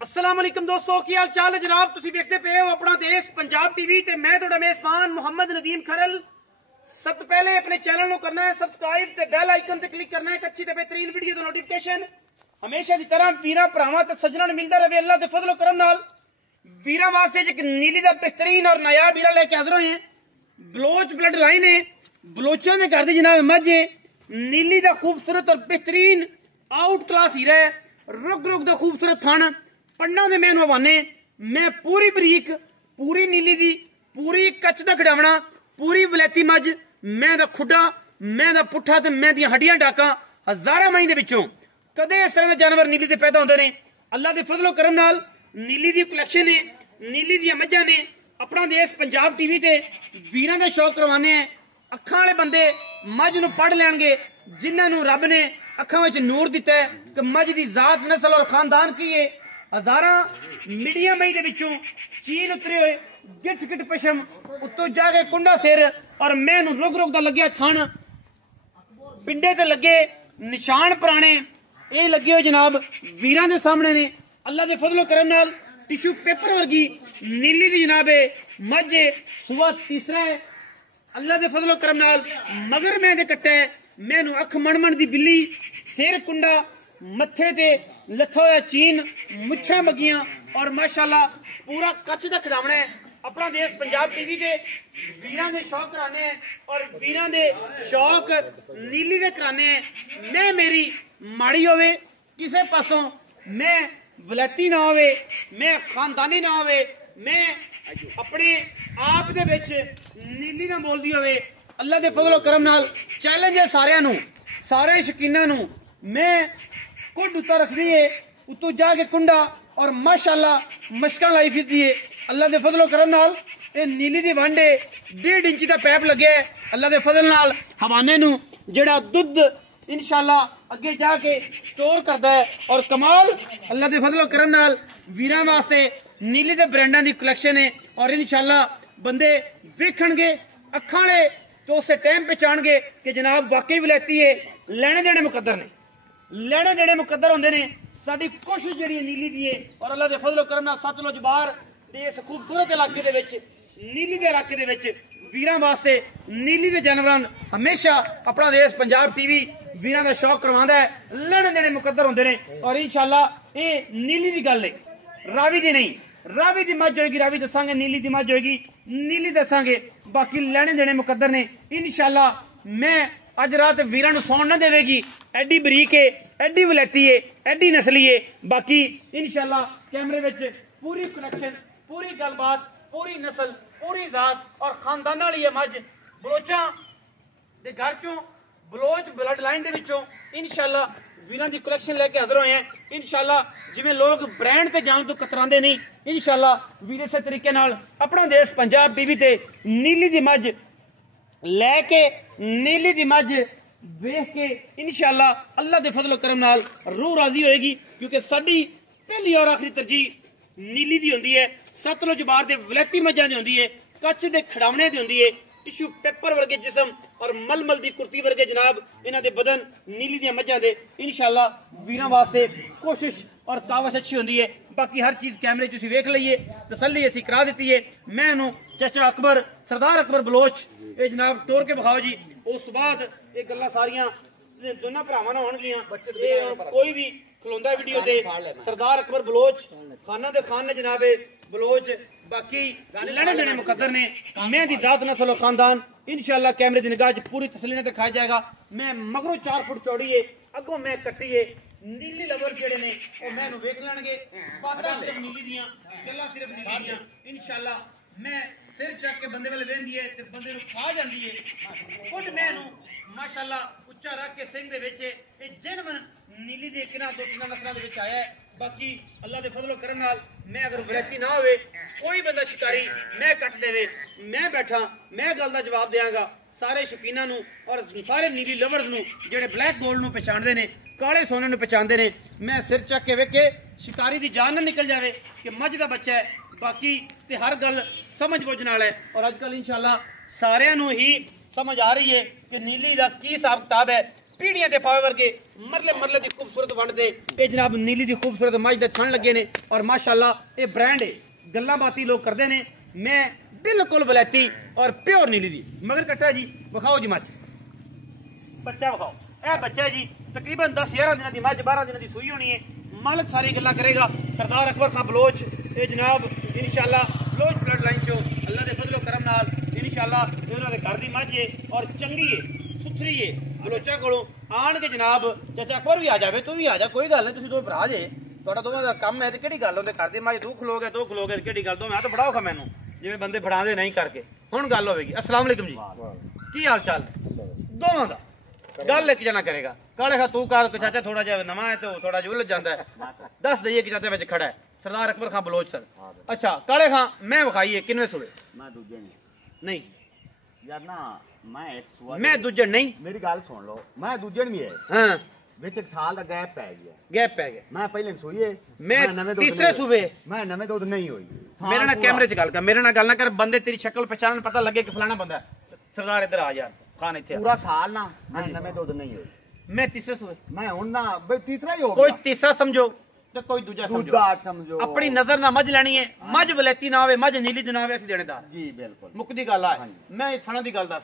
अस्सलाम वालेकुम दोस्तों, की हाल चाल है जनाब। तुसी देखते पे हो अपना देश पंजाब टीवी ते मैं तुहाडा मेज़बान मोहम्मद नदीम खरल। सब तो पहले अपने चैनल को करना है सब्सक्राइब ते बेल आइकन ते क्लिक करना है अच्छी ते बेहतरीन वीडियो दा नोटिफिकेशन हमेशा की तरह वीरां भरावां ते सज्जनां नूं मिलदा रहे अल्लाह दे फजल करम नाल। वीरां वास्ते एक नीली दा बेहतरीन और नायाब हीरा लेके हाजिर होए हैं। बलोच ब्लड लाइन है, बलोचां दे घर दी जनाब मझ है। नीली दा खूबसूरत और बेहतरीन आउट क्लास हीरा है। रुग रुग दा खूबसूरत थन पन्ना दे मैनू हवाने। मैं पूरी बरीक पूरी नीली दी पूरी कच्च दा खड़ावना पूरी वलैती मझ मैं दा खुडा मैं दा पुट्ठा ते मैं दियां हड्डियां डाका हजारां मई दे विचों कदे इस तरह दे जानवर नीली ते पैदा होंदे ने। अल्लाह दे फजलो करम नाल नीली दी कलैक्शन है, नीली दियां मझां ने। अपना देश पंजाब टीवी ते वीरां दा शौक करवाने हैं। अखां वाले बंदे मझ नूं पढ़ लैणगे जिन्हां नूं रब ने अखां विच नूर दिता है कि मझ दी जात नस्ल और खानदान की है। हजारां मीडिया मई दे विचों चील उतरे हुए गिठ गिठ पशम उत्तों जाके कुंडा सिर और मैं नूं रुग रुग दा लग्या थन पिंडे ते लगे निशान पुराने ये लगे हो जनाब वीरां दे सामने ने। अल्लाह दे फजलो करम नाल टिश्यू पेपर वर्गी नीली दी जनाब मझ सुबह तीसरा है। अल्लाह दे फजलो करम नाल मगर मैं दे कट्टे मैनू अख मणमण दी बिल्ली सिर कुंडा मथे ते लथा होया चीन मुच्छां मगियां और माशाअल्लाह पूरा कच्च दा खिडावना है। अपना देश पंजाब टीवी ते वीरां दे शौक कराने हैं और वीरां दे शौक नीली दे कराने हैं। मैं मेरी माड़ी होवे किसे पासों मैं वलैती ना होवे मैं खानदानी ना होवे मैं अपने आप दे विच नीली ना बोलदी होवे। अल्लाह दे फजलो करम नाल चैलेंज है सारियां नूं सारे शकीनां नूं मैं कुंड उतर रख दी है उतों जाके कुंडा और माशाअल्लाह मशकां लाई फिरदी है। अल्लाह दे फजलो करम नाल ये नीली दी वंड 1.5 इंच दा पैप लगे है। अल्लाह दे फजल नाल हवाने नूं जेड़ा दुध इंशाअल्लाह अगे जाके स्टोर करदा है और कमाल अल्लाह दे फजलो करम नाल वीरां वास्ते नीली दे ब्रांडां दी कलैक्शन है और इंशाअल्लाह बंदे वेखणगे अखां वाले तो उस टाइम पहचानगे कि जनाब वाकई वलैती है। लेने देने मुकद्दर ने लेने देने मुकद्दर होंदे ने। साडी कोशिश जिहड़ी नीली दी है और अल्लाह दे फजलो करम नाल सतलुज बार दे इस खूबसूरत इलाके दे विच नीली दे इलाके दे विच वीरां वास्ते नीली दे जानवरां हमेशा अपना देश पंजाब टीवी वीरां दा शौक करवांदा है। लेने देने मुकद्दर होंदे ने और इंशाअल्लाह ये नीली दी गल है रावी दी नहीं। रावी दी मझ होएगी रावी दसांगे नीली दी मझ होएगी नीली दसांगे बाकी लेने देने मुकद्दर ने। इंशाअल्लाह मैं अज रात वीरां नूं सौण ना देवेगी एडी बरीक है एडी वलैती है एडी नस्ली है। बाकी इंशाअल्लाह कैमरे विच पूरी कनेक्शन पूरी गलबात पूरी नस्ल पूरी जात और खानदान वाली है मझ बलोचां दे घर चों बलोच ब्लड लाइन दे विचों इंशाअल्लाह वीरां दी कलेक्शन लेके हाजिर होए हैं। इंशाअल्लाह जिवें लोग ब्रांड ते जाण तो कतरांदे नहीं इंशाअल्लाह वीर इस तरीके नाल अपना देश पंजाब टीवी ते नीली दी मझ लैके नीली दी मझ वेख के इंशाअल्लाह अल्लाह दे फजलो करम नाल रूह राजी होएगी क्योंकि साडी पहली और आखिरी तरजीह नीली दी होंदी है। सतलुज बार दे वलैती मझां दी होंदी है कच्च दे खड़ावणे दी होंदी है टिश्यू पेपर वर्गे जिस्म और मलमल दी कुर्ती वर्गे जनाब इन्हां दे बदन नीली दी मझां दे इंशाअल्लाह वीरां वास्ते कोशिश और कावश अच्छी होंदी है। बाकी हर चीज कैमरे तुसीं वेख लईए तसल्ली असीं करा दित्ती है। मैं नूं चाचा अकबर सरदार अकबर बलोच ये जनाब तोड़ के विखाओ जी। उस बाद ये गल्लां सारियां दोनों भरावां नाल होणगियां कोई भी खलोंदा वीडियो ते सरदार अकबर बलोच खाना दे खान ने जनाब बलोच बाकी लेने देने मुकद्दर ने। मैं दी जात नस्ल और खानदान इंशाअल्लाह कैमरे दी निगाह च पूरी तसल्ली ने दिखाया जाएगा। मैं मगरों 4 फुट चौड़ी है अगों मैं कट्टी है नीली लवर जेड़े ने ओ मैनू वेख लैणगे बातां सिर्फ नीली दियां गल्लां सिर्फ नीली दियां इंशाअल्लाह। मैं सिर चक के बंदे वाले वेंदी है ते बंदे नूं खा जांदी है कुछ मैनू माशाअल्लाह उच्चा रख के सिंह दे विच ए जेनवन नीली दे किना दो तीन नस्लां दे विच आया है। बाकी अल्लाह दे फजलो करम नाल मैं अगर वलैती ना होवे कोई बंदा शिकारी मैं कट देवे मैं बैठा मैं गल दा जवाब देंगा सारे शौकीनां नूं और सारे नीली लवर्स नूं जेड़े ब्लैक गोल्ड नूं पहचानदे ने काले सोने नूं पहचानदे ने। मैं सिर चक के वेखे शिकारी दी जान ना निकल जावे कि मझ दा बच्चा है बाकी ते हर गल समझ बुझ नाल है। और अजकल इंशाअल्लाह सारियां नूं ही समझ आ रही है कि नीली दा की हिसाब किताब है पीढ़ियां दे पावे वर्गे मरले मरले दी खूबसूरत वंड दे ये जनाब नीली दी खूबसूरत मझ दे थण लगे ने और माशाअल्लाह ये ब्रांड है गल्लां बाती लोग करदे ने मैं बिल्कुल वलैती और प्योर नीली दी मगर कट्टा जी विखाओ जी मझ बच्चा विखाओ ए बच्चा जी तकरीबन 10-11 दिनों की मझ 12 दिनों की सूई होनी है मालिक सारी गल्लां करेगा सरदार अकबर खान बलोच ये जनाब इंशाअल्लाह बलोच ब्लड लाइन चो अल्लाह दे फजलो करम नाल इंशाअल्लाह इन्हां दे घर दी मझ है और चंगी है सुथरी है बलोचा कोलों आण के जनाब चाचा अकबर भी आ जावे तू भी आ जा कोई गल नहीं तुसीं दो भरा जे तुहाडा दोवां दा काम है ते किहड़ी गल होंदे घर दी मझ तू खलोगे किहड़ी गल दो मैं तो बड़ा औखा मैनूं जिवें बंदे फड़ांदे नहीं करके हुण गल होवेगी अस्सलाम वालेकुम जी की हाल चाल दोवां दा गल एक जना करेगा काले खा तू कर चाचा थोड़ा जिहा नवां है तो थोड़ा जिहा उलझ जांदा है दस दईए कि चाचा विच खड़ा है सरदार अकबर खान बलोच सर अच्छा काले खां मैं विखाईए किनवे सूबे मैं दूजे नहीं यार ना मैं दूजे नहीं मेरी गल सुन लो मैं दूजे भी है हां विच एक साल दा गैप पै गया गैप पै गया मैं पहले सोई है मैं तीसरे सूबे मैं नवे दूध नहीं हुई मेरे ना कैमरे च गल कर मेरे ना गल ना कर बंदे तेरी शक्ल पहचान पता लगे कि फलाना बंदा सरदार इधर आ यार खान इत्थे पूरा साल ना मैं नवे दूध नहीं हुई मैं तीसरे सूबे मैं हुन ना भाई तीसरा ही हो कोई गया तीसरा समझो तो कोई दूजा समझो अपनी नजर ना मझ लेनी है मझ वलैती ना होवे मझ नीली दी ना होवे असि देनेदार जी बिल्कुल मुक्दी गल है मैं थाना दी गल दस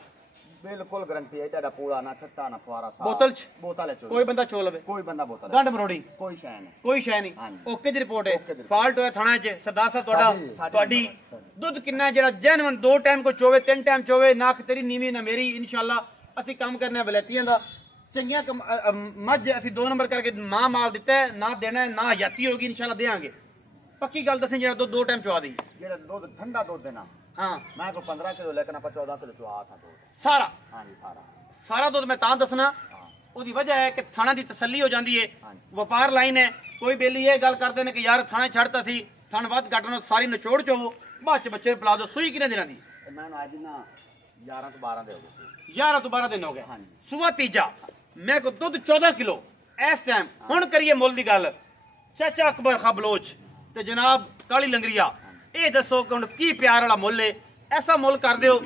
बिल्कुल गारंटी है तेरा पूरा ना छट्टा ना फुआरा सा बोतल है कोई बंदा चो लवे कोई बंदा बोतल गंड मरोड़ी कोई शय नहीं ओके दी रिपोर्ट है फाल्ट होया थाना च सरदार साहब ਤੁਹਾਡਾ ਤੁਹਾਡੀ ਦੁੱਧ ਕਿੰਨਾ ਜਿਹੜਾ ਜੈਨੂਨ 2 ਟਾਈਮ ਕੋ ਚੋਵੇ 3 ਟਾਈਮ ਚੋਵੇ ਨਾ ਤੇਰੀ ਨੀਵੀਂ ਨਾ ਮੇਰੀ ਇਨਸ਼ਾਅੱਲਾ ਅਸੀਂ ਕੰਮ ਕਰਨਾ ਵਲੈਤੀਆਂ ਦਾ ਚੰਗੀਆਂ ਮੱਝ ਅਸੀਂ 2 ਨੰਬਰ ਕਰਕੇ ਮਾਂ ਮਾਲ ਦਿੱਤਾ ਹੈ ਨਾ ਦੇਣਾ ਨਾ ਹਯਾਤੀ ਹੋਗੀ ਇਨਸ਼ਾਅੱਲਾ ਦੇਾਂਗੇ ਪੱਕੀ ਗੱਲ ਦੱਸੇ ਜਿਹੜਾ 2 ਟਾਈਮ ਚਵਾ ਦੀ ਜਿਹੜਾ ਦੁੱਧ ਠੰਡਾ ਦੁੱਧ ਦੇਣਾ हाँ मैं को 15 किलो लेकिन आप 14 किलो चुआ था दूध सारा हाँ जी सारा दूध मैं तां दसना ਉਹਦੀ ਵਜ੍ਹਾ ਹੈ ਕਿ ਥਾਣਾ ਦੀ ਤਸੱਲੀ ਹੋ ਜਾਂਦੀ ਹੈ ਵਪਾਰ ਲਾਈਨ ਹੈ ਕੋਈ ਬੇਲੀ ਇਹ ਗੱਲ ਕਰਦੇ ਨੇ ਕਿ ਯਾਰ ਥਾਣੇ ਛੱਡਤਾ ਸੀ ਥਣ ਵੱਧ ਘੱਟ ਨੂੰ ਸਾਰੀ ਨਿਚੋੜ ਚੋਵੋ ਬਾਅਦ ਚ ਬੱਚੇ ਪਿਲਾ ਦੋ ਸੂਈ ਕਿੰਨੇ ਦਿਨਾਂ ਦੀ ਮੈਂ ਅੱਜ ਨਾ 11 ਤੋਂ 12 ਦੇ ਹੋ ਗਏ 11 ਤੋਂ 12 ਦਿਨ ਹੋ ਗਏ ਸੂਆ ਤੀਜਾ ਮੈਂ ਕੋ ਦੁੱਧ 14 ਕਿਲੋ ਇਸ ਟਾਈਮ ਹੁਣ ਕਰੀਏ ਮੁੱਲ ਦੀ ਗੱਲ ਚਾਚਾ ਅਕਬਰ ਖਾਂ ਬਲੋਚ ਤੇ ਜਨਾਬ ਕਾਲੀ ਲੰਗਰੀਆ ਇਹ ਦੱਸੋ ਕਿ ਹੁਣ ਕੀ ਪਿਆਰ ਵਾਲਾ ਮੁੱਲ ਹੈ ਐਸਾ ਮੁੱਲ ਕਰ ਦਿਓ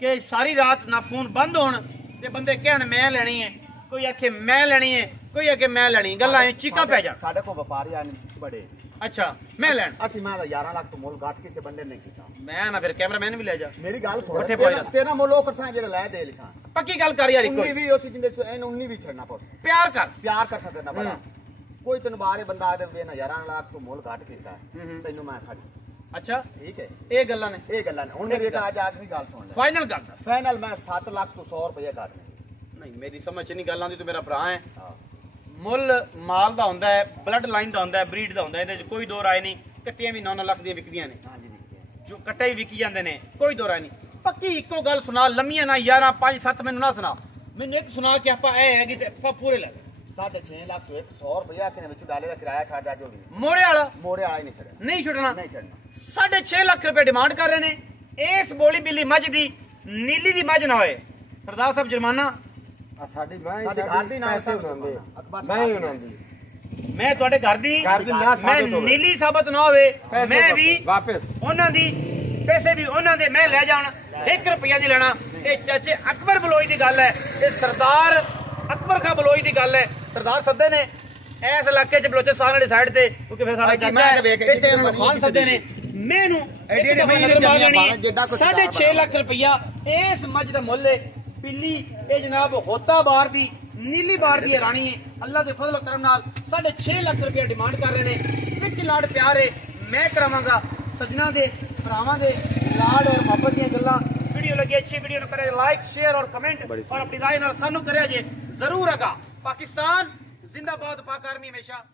ਕਿ ਸਾਰੀ ਰਾਤ ਨਾ ਫੋਨ ਬੰਦ ਹੋਣ ਤੇ ਬੰਦੇ ਕਹਿਣ ਮੈਂ ਲੈਣੀ ਹੈ ਕੋਈ ਆਖੇ ਮੈਂ ਲੈਣੀ ਹੈ ਕੋਈ ਆਖੇ ਮੈਂ ਲੈਣੀ ਗੱਲਾਂ ਚੀਕਾਂ ਪੈ ਜਾਣ ਸਾਡੇ ਕੋਲ ਵਪਾਰੀ ਆਣ ਬੜੇ अच्छा मैं लैन ਅਸੀਂ ਮੈਂ 11 ਲੱਖ ਤੋਂ ਮੁੱਲ ਘੱਟ ਕਿਸੇ ਬੰਦੇ ਨੇ ਕੀਤਾ मैं ना फिर कैमरामैन भी ले जा ਮੇਰੀ ਗੱਲ ਸੁਣ ਤੇਰਾ ਮੁੱਲ ਉਹ ਕਰਸਾਂ ਜਿਹੜਾ ਲੈ ਦੇ ਲਿਖਾਂ पक्की गल कर यार कोई भी उसी जिंदे ਇਹਨੂੰ 19 ਵੀ ਛੱਡਣਾ ਪੜ प्यार कर ਸਕਦੇ ਨਾ ਬੜਾ ਕੋਈ ਤੈਨੂੰ ਬਾਹਰੇ ਬੰਦਾ ਆ ਦੇ ਨਾ 11 ਲੱਖ ਤੋਂ ਮੁੱਲ ਘੱਟ ਕੀਤਾ ਤੈਨੂੰ ਮੈਂ ਖੜੀ अच्छा ठीक है ਇਹ ਗੱਲਾਂ ਨੇ ਹੁਣ ਮੇਰੀ ਤਾਂ ਅੱਜ ਆਖਰੀ ਗੱਲ ਸੁਣ ਲੈ ਫਾਈਨਲ ਗੱਲ ਦੱਸ ਫਾਈਨਲ ਮੈਂ 7 ਲੱਖ ਤੋਂ 100 ਰੁਪਏ ਘੱਟ ਨਹੀਂ ਮੇਰੀ ਸਮਝ ਚ ਨਹੀਂ ਗੱਲ ਆਉਂਦੀ ਤੂੰ ਮੇਰਾ ਭਰਾ ਹੈ ਮੁੱਲ ਮਾਲ ਦਾ ਹੁੰਦਾ ਹੈ ਬਲੱਡ ਲਾਈਨ ਦਾ ਹੁੰਦਾ ਹੈ ਬਰੀਡ ਦਾ ਹੁੰਦਾ ਹੈ ਇਹਦੇ ਚ ਕੋਈ ਦੋ ਰਾਏ ਨਹੀਂ ਕੱਟੀਆਂ ਵੀ 9 ਲੱਖ ਦੀਆਂ ਵਿਕਦੀਆਂ ਨੇ ਹਾਂਜੀ ਵਿਕਦੀਆਂ ਜੋ ਕੱਟੇ ਹੀ ਵਿਕੀ ਜਾਂਦੇ ਨੇ ਕੋਈ ਦੋ ਰਾਏ ਨਹੀਂ ਪੱਕੀ ਇੱਕੋ ਗੱਲ ਸੁਣਾ ਲੰਮੀਆਂ ਨਾ 11 5 7 ਮੈਨੂੰ ਨਾ ਸੁਣਾ ਮੈਨੂੰ ਇੱਕ ਸੁਣਾ ਕਿ ਆਪਾਂ ਇਹ ਹੈਗੀ ਤੇ ਆਪਾਂ ਪੂਰੇ ਲੈ 6.5 ਲੱਖ ਤੋਂ 100 ਰੁਪਏ ਕਿਨੇ ਵਿੱਚ ਡਾਲੇ ਦਾ ਕਿਰਾਇਆ ਛੱਡ ਆ ਜੋ ਵੀ ਮੋੜੇ ਵਾਲਾ ਹੀ ਨਹੀਂ ਛੱਡਣਾ ਨਹੀਂ ਛੱਡਣਾ 6.5 ਲੱਖ ਰੁਪਏ ਡਿਮਾਂਡ ਕਰ ਰਹੇ ਨੇ ਇਸ ਬੋਲੀ ਬਿੱਲੀ ਮੱਝ ਦੀ ਨੀਲੀ ਦੀ ਮੱਝ ਨਾ ਹੋਏ ਸਰਦਾਰ ਸਾਹਿਬ ਜੁਰਮਾਨਾ ਸਾਡੀ ਘਰ ਦੀ ਨਾ ਮੈਂ ਹੀ ਬਣਾਉਂਦੀ ਮੈਂ ਤੁਹਾਡੇ ਘਰ ਦੀ ਮੈਂ ਨੀਲੀ ਸਾਬਤ ਨਾ ਹੋਵੇ ਮੈਂ ਵੀ ਵਾਪਸ ਉਹਨਾਂ ਦੀ ਪੈਸੇ ਵੀ ਉਹਨਾਂ ਦੇ ਮੈਂ ਲੈ ਜਾਣ 1 ਰੁਪਿਆ ਨਹੀਂ ਲੈਣਾ ਇਹ ਚਾਚੇ ਅਕਬਰ ਬਲੋਈ ਦੀ ਗੱਲ ਹੈ ਇਹ ਸਰਦਾਰ ਅਕਬਰ ਖਾਂ ਬਲੋਈ ਦੀ ਗੱਲ ਹੈ ਸਰਦਾਰ ਸੱਦੇ ਨੇ ਇਸ ਇਲਾਕੇ 'ਚ ਬਲੋਚਿਸਤਾਨ ਵਾਲੀ ਸਾਈਡ ਤੇ ਕਿਉਂਕਿ ਫਿਰ ਸਾਡਾ ਚਾਚਾ ਹੈ ਇੱਥੇ ਇਹਨਾਂ ਨੂੰ ਖਾਨ ਸੱਦੇ ਨੇ ਮੈਨੂੰ 6.5 ਲੱਖ ਰੁਪਇਆ ਇਸ ਮੱਝ ਦਾ ਮੁੱਲ ਹੈ ਪਿੱਲੀ ਇਹ ਜਨਾਬ ਹੋਤਾ ਬਾਰ ਦੀ ਨੀਲੀ ਬਾਰ ਦੀ ਰਾਣੀ ਹੈ ਅੱਲਾ ਦੇ ਫਜ਼ਲ ਕਰਮ ਨਾਲ 6.5 ਲੱਖ ਰੁਪਇਆ ਡਿਮਾਂਡ ਕਰ ਰਹੇ ਨੇ ਵਿੱਚ ਲਾੜ ਪਿਆਰ ਹੈ ਮੈਂ ਕਰਾਵਾਂਗਾ ਸੱਜਣਾ ਦੇ ਭਰਾਵਾਂ ਦੇ ਲਾੜ ਔਰ ਮੁਹੱਬਤ ਦੀਆਂ ਗੱਲਾਂ वीडियो लगी अच्छी वीडियो करे लाइक शेयर और कमेंट और अपनी राय सानू करे जे जरूर आगा पाकिस्तान जिंदाबाद पाक आर्मी हमेशा